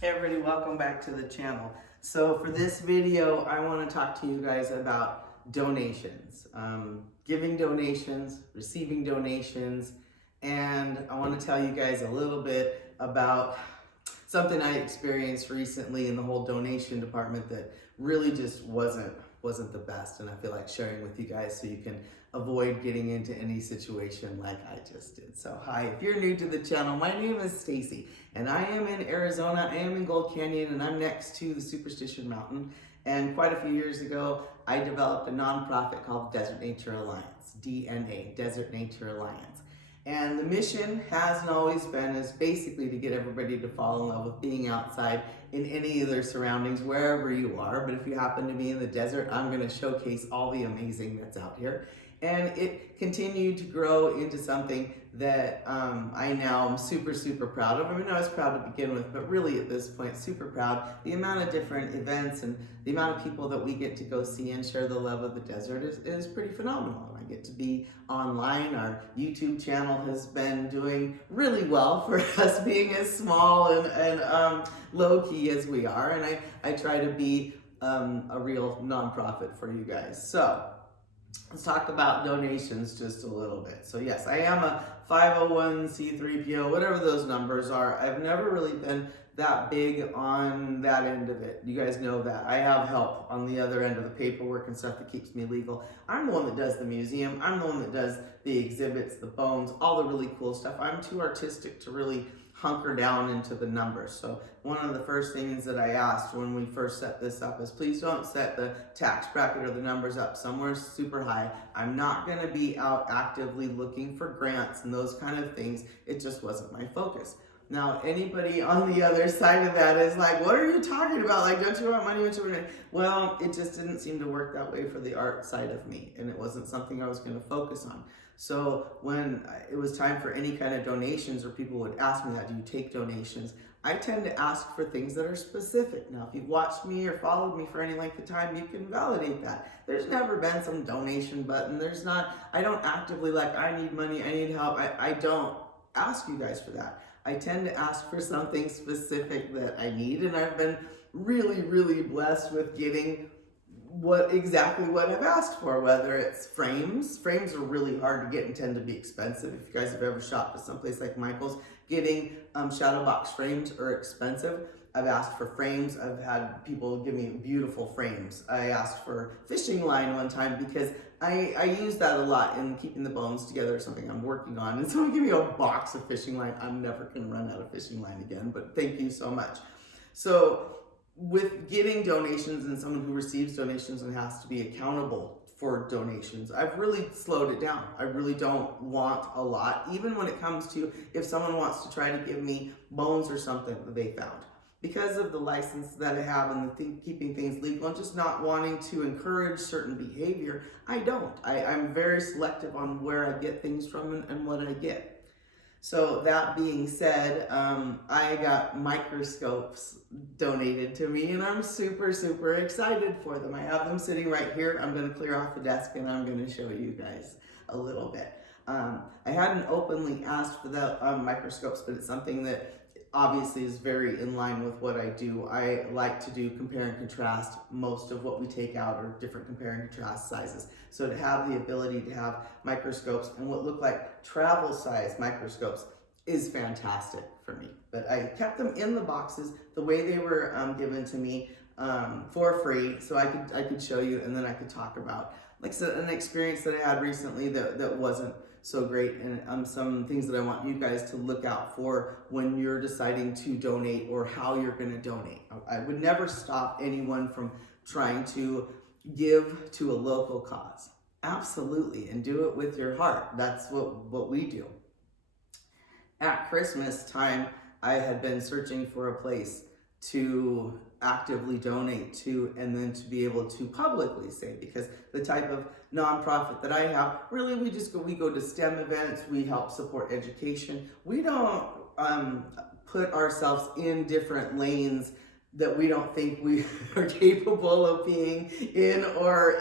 Hey everybody, welcome back to the channel. So for this video, I want to talk to you guys about donations. Giving donations, receiving donations, and I want to tell you guys a little bit about something I experienced recently in the whole donation department that really just wasn't the best, and I feel like sharing with you guys so you can avoid getting into any situation like I just did. So hi, if you're new to the channel, my name is Stacy and I am in Arizona. I am in Gold Canyon and I'm next to the Superstition Mountain. And quite a few years ago, I developed a nonprofit called Desert Nature Alliance, DNA, Desert Nature Alliance. And the mission has and always been is basically to get everybody to fall in love with being outside in any of their surroundings, wherever you are. But if you happen to be in the desert, I'm going to showcase all the amazing that's out here. And it continued to grow into something that I now am super proud of. I mean, I was proud to begin with, but really at this point, super proud. The amount of different events and the amount of people that we get to go see and share the love of the desert is pretty phenomenal. And I get to be online. Our YouTube channel has been doing really well for us being as small and low-key as we are. And I try to be a real nonprofit for you guys. So let's talk about donations just a little bit. So yes, I am a 501c3 PO, whatever those numbers are. I've never really been that big on that end of it. You guys know that. I have help on the other end of the paperwork and stuff that keeps me legal. I'm the one that does the museum. I'm the one that does the exhibits, the bones, all the really cool stuff. I'm too artistic to really hunker down into the numbers. So one of the first things that I asked when we first set this up is please don't set the tax bracket or the numbers up somewhere super high. I'm not going to be out actively looking for grants and those kind of things. It just wasn't my focus. Now, anybody on the other side of that is like, what are you talking about? Like, don't you want money? Well, it just didn't seem to work that way for the art side of me, and it wasn't something I was going to focus on. So when it was time for any kind of donations or people would ask me that, do you take donations? I tend to ask for things that are specific. Now, if you've watched me or followed me for any length of time, you can validate that. There's never been some donation button. There's not, I don't actively like, I need money, I need help. I don't ask you guys for that. I tend to ask for something specific that I need, and I've been really blessed with getting exactly what I've asked for, whether it's frames. Frames are really hard to get and tend to be expensive. If you guys have ever shopped at someplace like Michael's, getting shadow box frames are expensive. I've asked for frames. I've had people give me beautiful frames. I asked for fishing line one time because I use that a lot in keeping the bones together, something I'm working on. And someone give me a box of fishing line. I'm never going to run out of fishing line again, but thank you so much. So with getting donations and someone who receives donations and has to be accountable for donations, I've really slowed it down. I really don't want a lot, even when it comes to if someone wants to try to give me bones or something that they found. Because of the license that I have and keeping things legal and just not wanting to encourage certain behavior, I don't. I'm very selective on where I get things from and what I get. So that being said, I got microscopes donated to me and I'm super excited for them. I have them sitting right here. I'm going to clear off the desk and I'm going to show you guys a little bit. I hadn't openly asked for the microscopes, but it's something that obviously is very in line with what I do. I like to do compare and contrast. Most of what we take out are different compare and contrast sizes. So to have the ability to have microscopes and what look like travel size microscopes is fantastic for me. But I kept them in the boxes the way they were given to me for free, so I could show you and then I could talk about like an experience that I had recently that wasn't so great, and some things that I want you guys to look out for when you're deciding to donate or how you're going to donate. I would never stop anyone from trying to give to a local cause. Absolutely, and do it with your heart. That's what we do. At Christmas time, I had been searching for a place to actively donate to and then to be able to publicly say, because the type of nonprofit that I have, really we go to STEM events, we help support education. We don't put ourselves in different lanes that we don't think we are capable of being in or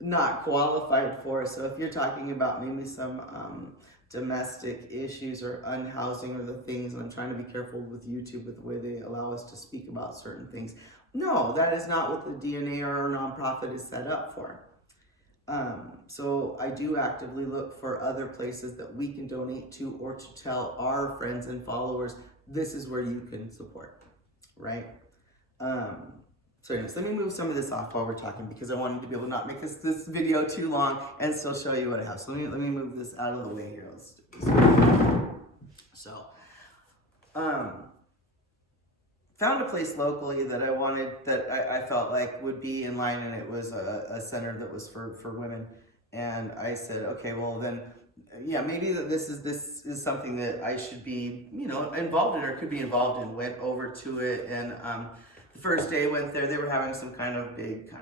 not qualified for. So if you're talking about maybe some domestic issues or unhousing or the things, and I'm trying to be careful with YouTube with the way they allow us to speak about certain things. No, that is not what the DNA or our nonprofit is set up for. So I do actively look for other places that we can donate to, or to tell our friends and followers, this is where you can support, right? So anyways, let me move some of this off while we're talking, because I wanted to be able to not make this video too long and still show you what I have. So let me move this out of the way here. Let's do this. So, found a place locally that I wanted, that I felt like would be in line, and it was a center that was for women. And I said, okay, well then, yeah, maybe this is something that I should be, involved in, or could be involved in. Went over to it, and the first day I went there, they were having some kind of big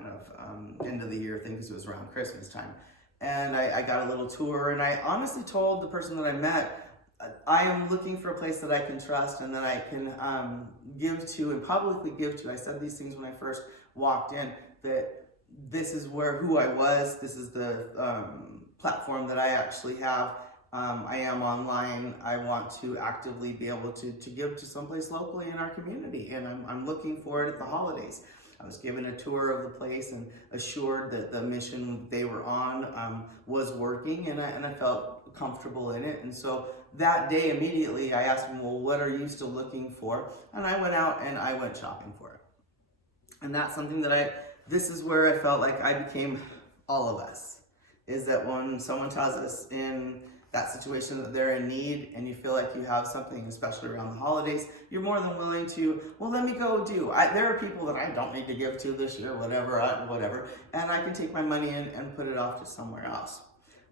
end of the year thing, because it was around Christmas time. And I got a little tour, and I honestly told the person that I met, I am looking for a place that I can trust and that I can give to and publicly give to. I said these things when I first walked in, that this is who I was. This is the platform that I actually have. I am online. I want to actively be able to give to someplace locally in our community, and I'm looking for it at the holidays. I was given a tour of the place and assured that the mission they were on was working, and I felt comfortable in it. And so that day, immediately, I asked them, well, what are you still looking for? And I went out and I went shopping for it. And that's something that this is where I felt like I became all of us, is that when someone tells us in that situation that they're in need, and you feel like you have something, especially around the holidays, you're more than willing to, well, let me go do. There are people that I don't need to give to this year, whatever, and I can take my money and put it off to somewhere else.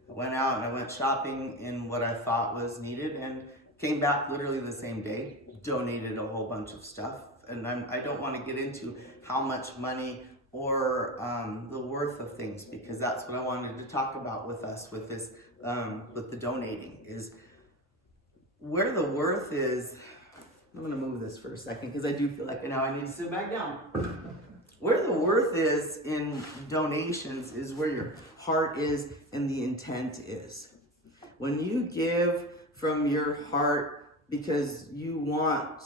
I went out and I went shopping in what I thought was needed, and came back literally the same day, donated a whole bunch of stuff. And I don't want to get into how much money or the worth of things, because that's what I wanted to talk about with us with this, with the donating, is where the worth is. I'm going to move this for a second, because I do feel like now I need to sit back down. Where the worth is in donations is where your heart is and the intent is. When you give from your heart because you want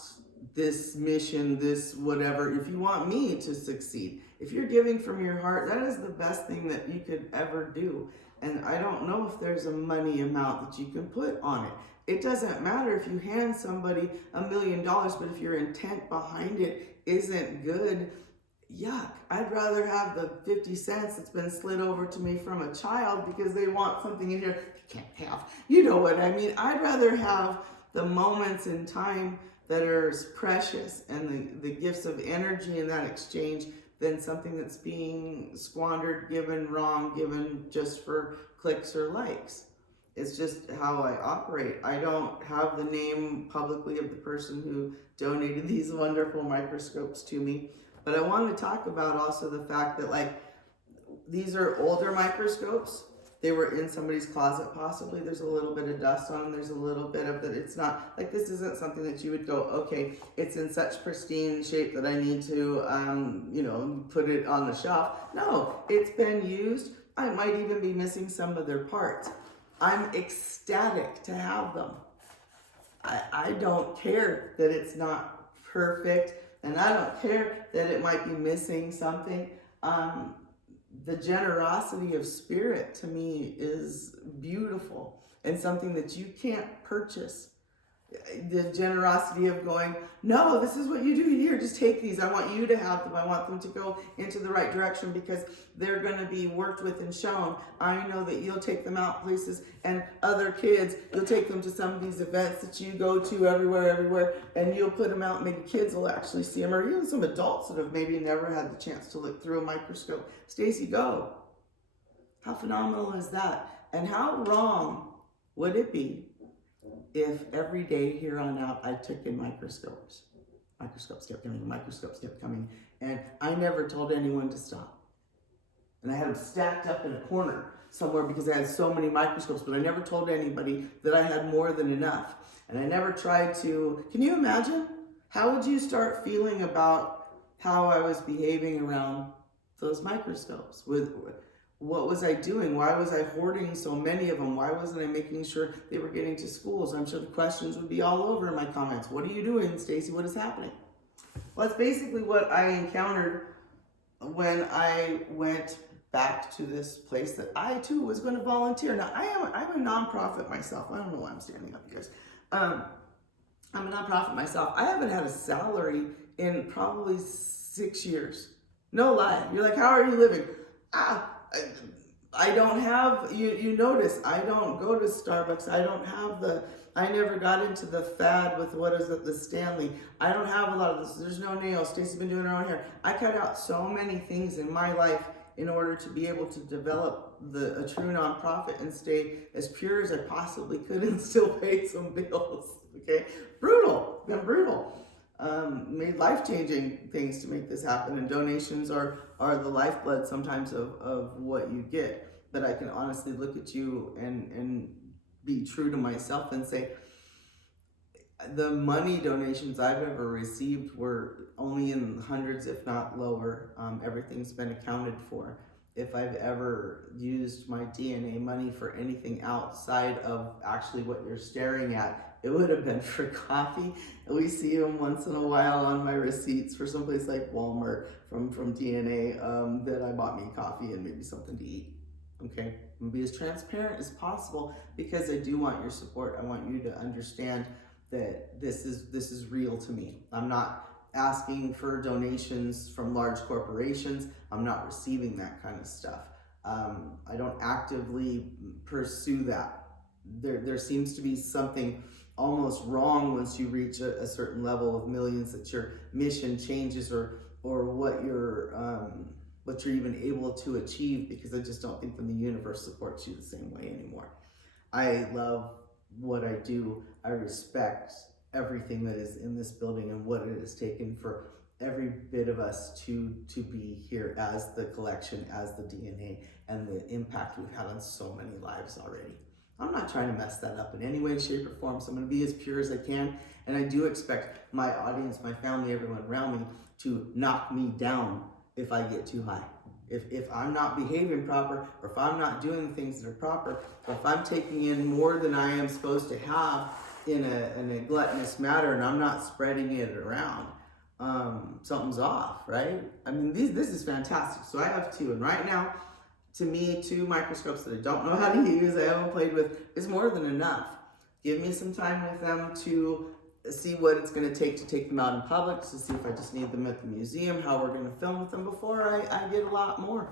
this mission, this whatever, if you want me to succeed, if you're giving from your heart, that is the best thing that you could ever do. And I don't know if there's a money amount that you can put on it. It doesn't matter if you hand somebody $1 million, but if your intent behind it isn't good, yuck. I'd rather have the 50 cents that's been slid over to me from a child because they want something in here they can't have. You know what I mean? I'd rather have the moments in time that are precious and the gifts of energy in that exchange than something that's being squandered, given wrong, given just for clicks or likes. It's just how I operate. I don't have the name publicly of the person who donated these wonderful microscopes to me. But I want to talk about also the fact that, these are older microscopes. They were in somebody's closet, possibly. There's a little bit of dust on them. There's a little bit of that. It's not, this isn't something that you would go, okay, it's in such pristine shape that I need to, put it on the shelf. No, it's been used. I might even be missing some of their parts. I'm ecstatic to have them. I don't care that it's not perfect. And I don't care that it might be missing something. The generosity of spirit to me is beautiful and something that you can't purchase. The generosity of going, no, this is what you do here. Just take these. I want you to have them. I want them to go into the right direction because they're going to be worked with and shown. I know that you'll take them out places, and other kids, you'll take them to some of these events that you go to everywhere, and you'll put them out. Maybe kids will actually see them, or even some adults that have maybe never had the chance to look through a microscope. Stacy, go. How phenomenal is that? And how wrong would it be if every day here on out I took in microscopes? Microscopes kept coming, and I never told anyone to stop. And I had them stacked up in a corner somewhere because I had so many microscopes, but I never told anybody that I had more than enough. And I never tried to, can you imagine? How would you start feeling about how I was behaving around those microscopes? what was I doing? Why was I hoarding so many of them? Why wasn't I making sure they were getting to schools? I'm sure the questions would be all over in my comments. What are you doing, Stacy? What is happening? Well, that's basically what I encountered when I went back to this place that I too was going to volunteer. Now I'm a nonprofit myself. I don't know why I'm standing up, you guys. I'm a nonprofit myself. I haven't had a salary in probably 6 years. No lie. You're like, how are you living? I don't have, you notice, I don't go to Starbucks. I never got into the fad with, what is it, the Stanley. I don't have a lot of this. There's no nails. Stacey's been doing her own hair. I cut out so many things in my life in order to be able to develop a true nonprofit and stay as pure as I possibly could and still pay some bills. Okay, brutal, been brutal. Made life-changing things to make this happen, and donations are the lifeblood sometimes of what you get. But I can honestly look at you and be true to myself and say, the money donations I've ever received were only in hundreds, if not lower. Everything's been accounted for. If I've ever used my DNA money for anything outside of actually what you're staring at, it would have been for coffee. We see them once in a while on my receipts for someplace like Walmart from DNA that I bought me coffee and maybe something to eat. Okay, I'm gonna be as transparent as possible because I do want your support. I want you to understand that this is real to me. I'm not asking for donations from large corporations. I'm not receiving that kind of stuff. I don't actively pursue that. There seems to be something almost wrong once you reach a certain level of millions, that your mission changes or what you're even able to achieve, because I just don't think that the universe supports you the same way anymore. I love what I do. I respect everything that is in this building and what it has taken for every bit of us to be here as the collection, as the DNA, and the impact we've had on so many lives already. I'm not trying to mess that up in any way, shape, or form, so I'm gonna be as pure as I can, and I do expect my audience, my family, everyone around me to knock me down if I get too high. If I'm not behaving proper, or if I'm not doing the things that are proper, or if I'm taking in more than I am supposed to have in a gluttonous manner and I'm not spreading it around, something's off, right? I mean, this is fantastic. So I have two, and right now, to me, 2 microscopes that I don't know how to use, I haven't played with, is more than enough. Give me some time with them to see what it's going to take them out in public, to see if I just need them at the museum, how we're going to film with them before I get a lot more.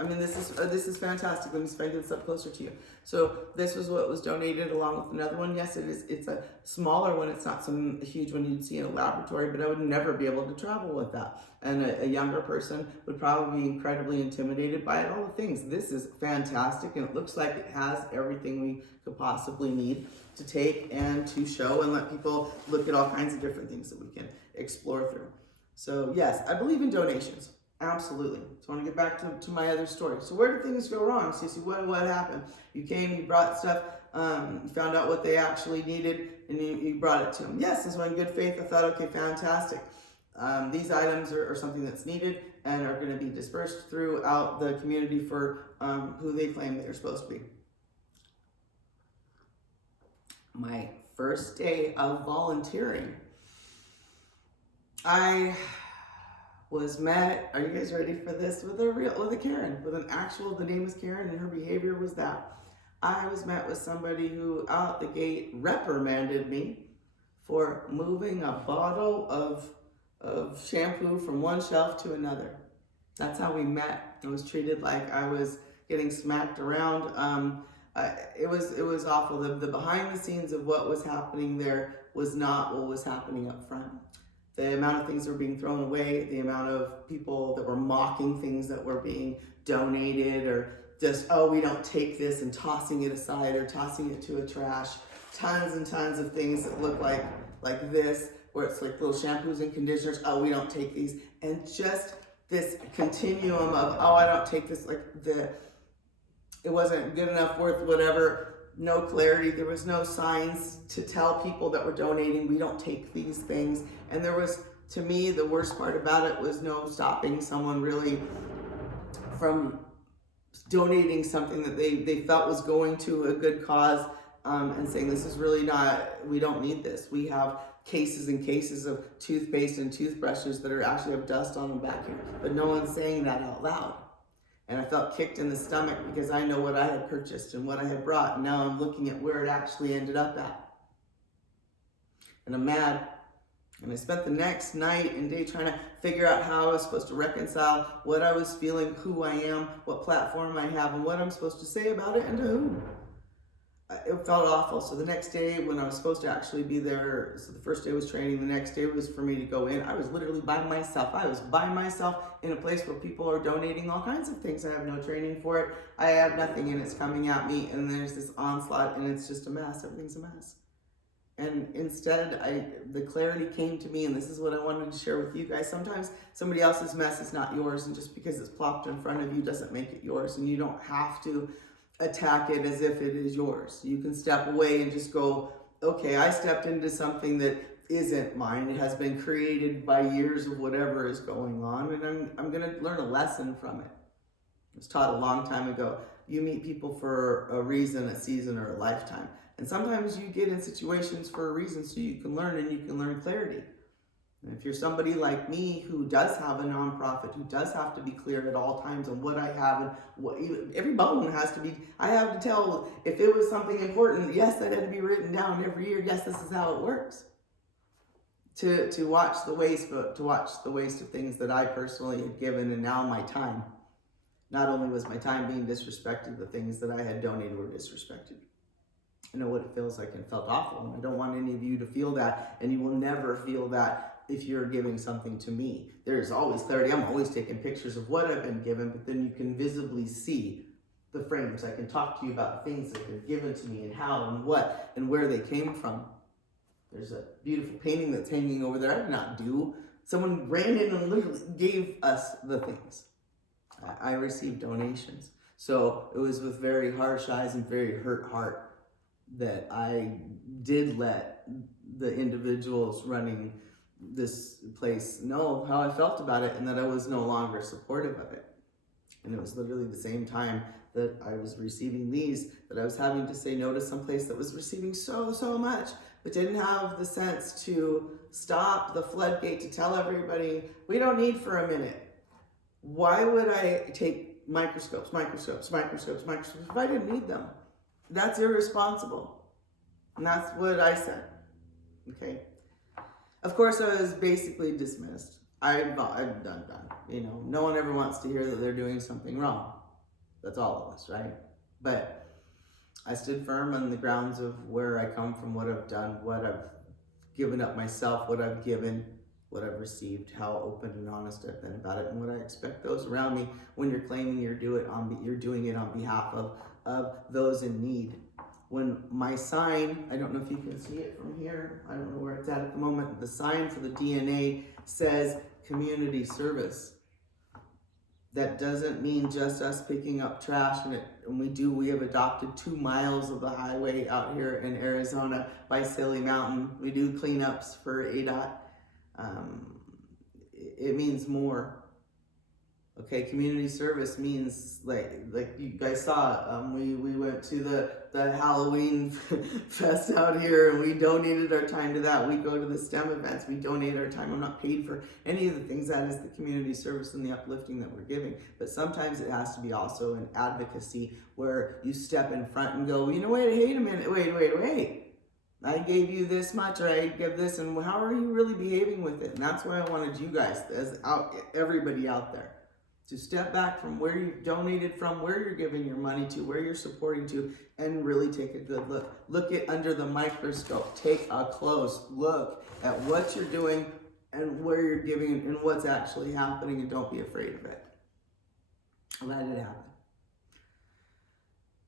I mean, this is fantastic. Let me just this up closer to you. So this was what was donated along with another one. Yes, it is. It's a smaller one. It's not some huge one you'd see in a laboratory, but I would never be able to travel with that. And a younger person would probably be incredibly intimidated by it, all the things. This is fantastic, and it looks like it has everything we could possibly need to take and to show and let people look at all kinds of different things that we can explore through. So yes, I believe in donations. Absolutely. So I want to get back to my other story. So where did things go wrong, Cece? What happened? You came, you brought stuff, you found out what they actually needed, and you brought it to them. Yes, and so in good faith, I thought, okay, fantastic. These items are something that's needed and are going to be dispersed throughout the community for who they claim they're supposed to be. My first day of volunteering, I was met, are you guys ready for this, with a Karen, with an actual, the name is Karen, and her behavior was that. I was met with somebody who out the gate reprimanded me for moving a bottle of shampoo from one shelf to another. That's how we met. I was treated like I was getting smacked around. It was awful. The behind the scenes of what was happening there was not what was happening up front. The amount of things that were being thrown away, the amount of people that were mocking things that were being donated, or just, oh, we don't take this, and tossing it aside or tossing it to a trash. Tons and tons of things that look like this, where it's like little shampoos and conditioners. Oh, we don't take these. And just this continuum of, oh, I don't take this, it wasn't good enough, worth whatever. No clarity. There was no signs to tell people that were donating, we don't take these things. And there was, to me, the worst part about it was no stopping someone really from donating something that they felt was going to a good cause, and saying, this is really not, we don't need this. We have cases and cases of toothpaste and toothbrushes that are actually have dust on them back here, but no one's saying that out loud. And I felt kicked in the stomach because I know what I had purchased and what I had brought, and now I'm looking at where it actually ended up at. And I'm mad. And I spent the next night and day trying to figure out how I was supposed to reconcile what I was feeling, who I am, what platform I have, and what I'm supposed to say about it and to whom. It felt awful. So the next day when I was supposed to actually be there, so the first day was training, the next day was for me to go in. I was literally by myself. I was by myself in a place where people are donating all kinds of things. I have no training for it. I have nothing, and it's coming at me, and there's this onslaught, and it's just a mess. Everything's a mess. And instead, the clarity came to me, and this is what I wanted to share with you guys. Sometimes somebody else's mess is not yours, and just because it's plopped in front of you doesn't make it yours, and you don't have to attack it as if it is yours. You can step away and just go, okay, I stepped into something that isn't mine. It has been created by years of whatever is going on, and I'm going to learn a lesson from it. I was taught a long time ago, you meet people for a reason, a season, or a lifetime. And sometimes you get in situations for a reason so you can learn, and you can learn clarity. And if you're somebody like me who does have a nonprofit, who does have to be clear at all times on what I have, and what every bone has to be, I have to tell, if it was something important, yes, that had to be written down every year. Yes, this is how it works. To watch the waste, but to watch the waste of things that I personally had given, and now my time. Not only was my time being disrespected, the things that I had donated were disrespected. I know what it feels like, and it felt awful, and I don't want any of you to feel that, and you will never feel that if you're giving something to me. There's always clarity. I'm always taking pictures of what I've been given, but then you can visibly see the frames. I can talk to you about the things that have been given to me and how and what and where they came from. There's a beautiful painting that's hanging over there I did not do. Someone ran in and literally gave us the things. I received donations. So it was with very harsh eyes and very hurt heart that I did let the individuals running this place know how I felt about it, and that I was no longer supportive of it. And it was literally the same time that I was receiving these that I was having to say no to some place that was receiving so much, but didn't have the sense to stop the floodgate to tell everybody, we don't need for a minute. Why would I take microscopes if I didn't need them? That's irresponsible. And that's what I said. Okay. Of course, I was basically dismissed. I'm done. You know, no one ever wants to hear that they're doing something wrong. That's all of us, right? But I stood firm on the grounds of where I come from, what I've done, what I've given up myself, what I've given, what I've received, how open and honest I've been about it, and what I expect those around me when you're claiming you're doing it on behalf of those in need. When my sign, I don't know if you can see it from here, I don't know where it's at the moment, the sign for the DNA says community service. That doesn't mean just us picking up trash, and we have adopted 2 miles of the highway out here in Arizona by Silly Mountain. We do cleanups for ADOT. It means more. Okay, community service means like you guys saw. We went to the Halloween fest out here, and we donated our time to that. We go to the STEM events. We donate our time. I'm not paid for any of the things. That is the community service and the uplifting that we're giving. But sometimes it has to be also an advocacy where you step in front and go, you know, wait a minute, wait. I gave you this much, or I give this, and how are you really behaving with it? And that's why I wanted you guys, everybody out there, to step back from where you've donated from, where you're giving your money to, where you're supporting to, and really take a good look. Look it under the microscope. Take a close look at what you're doing and where you're giving and what's actually happening, and don't be afraid of it. Let it happen.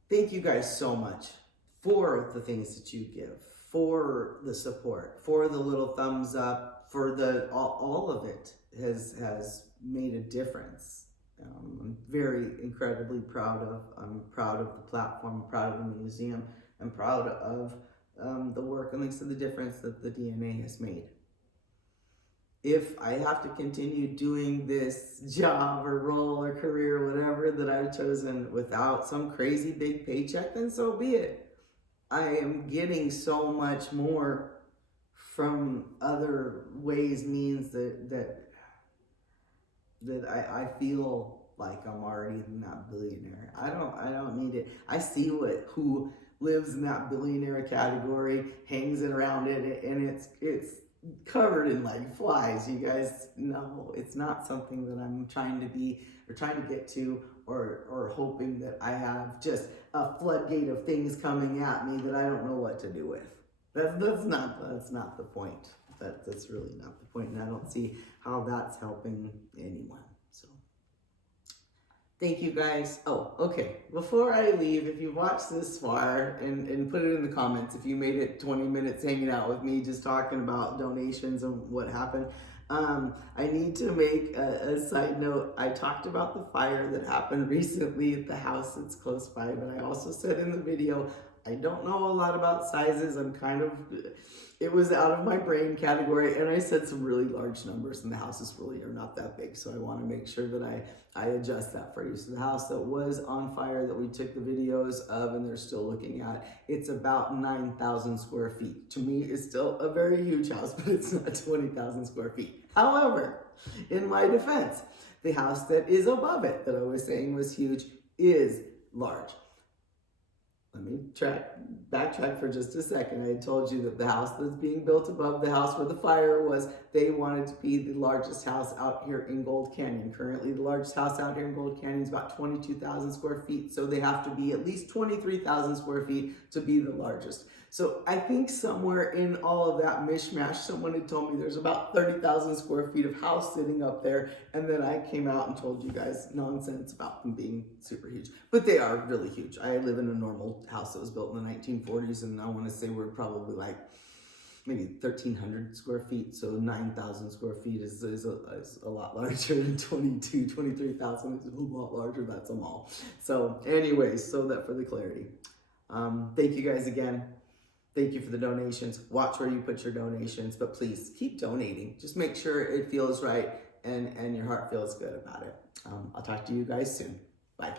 Thank you guys so much for the things that you give, for the support, for the little thumbs up, for all of it has made a difference. I'm very incredibly proud of. I'm proud of the platform, I'm proud of the museum, I'm proud of the work and the difference that the DNA has made. if I have to continue doing this job or role or career, or whatever that I've chosen without some crazy big paycheck, then so be it. I am getting so much more from other ways, means that I feel like I'm already not billionaire. I don't need it. I see who lives in that billionaire category, hangs it around it, and it's covered in like flies. You guys know it's not something that I'm trying to be or trying to get to, or hoping that I have just a floodgate of things coming at me that I don't know what to do with. That's not the point. That's really not the point, and I don't see how that's helping anyone. So thank you guys. Oh, okay. Before I leave, if you watched this far, and put it in the comments if you made it 20 minutes hanging out with me just talking about donations and what happened. I need to make a side note. I talked about the fire that happened recently at the house that's close by, but I also said in the video, I don't know a lot about sizes. It was out of my brain category, and I said some really large numbers, and the houses really are not that big, so I want to make sure that I adjust that for you. So the house that was on fire that we took the videos of and they're still looking at, it's about 9,000 square feet. To me, it's still a very huge house, but it's not 20,000 square feet. However, in my defense, the house that is above it, that I was saying was huge, is large. Let me backtrack for just a second. I had told you that the house that's being built above the house where the fire was, they wanted to be the largest house out here in Gold Canyon. Currently, the largest house out here in Gold Canyon is about 22,000 square feet, so they have to be at least 23,000 square feet to be the largest. So I think somewhere in all of that mishmash, someone had told me there's about 30,000 square feet of house sitting up there, and then I came out and told you guys nonsense about them being super huge. But they are really huge. I live in a normal house that was built in the 1940s, and I want to say we're probably like maybe 1,300 square feet, so 9,000 square feet is a lot larger than 23,000 is a lot larger. That's a mall. So anyways, so that for the clarity. Thank you guys again. Thank you for the donations. Watch where you put your donations, but please keep donating. Just make sure it feels right and your heart feels good about it. I'll talk to you guys soon. Bye.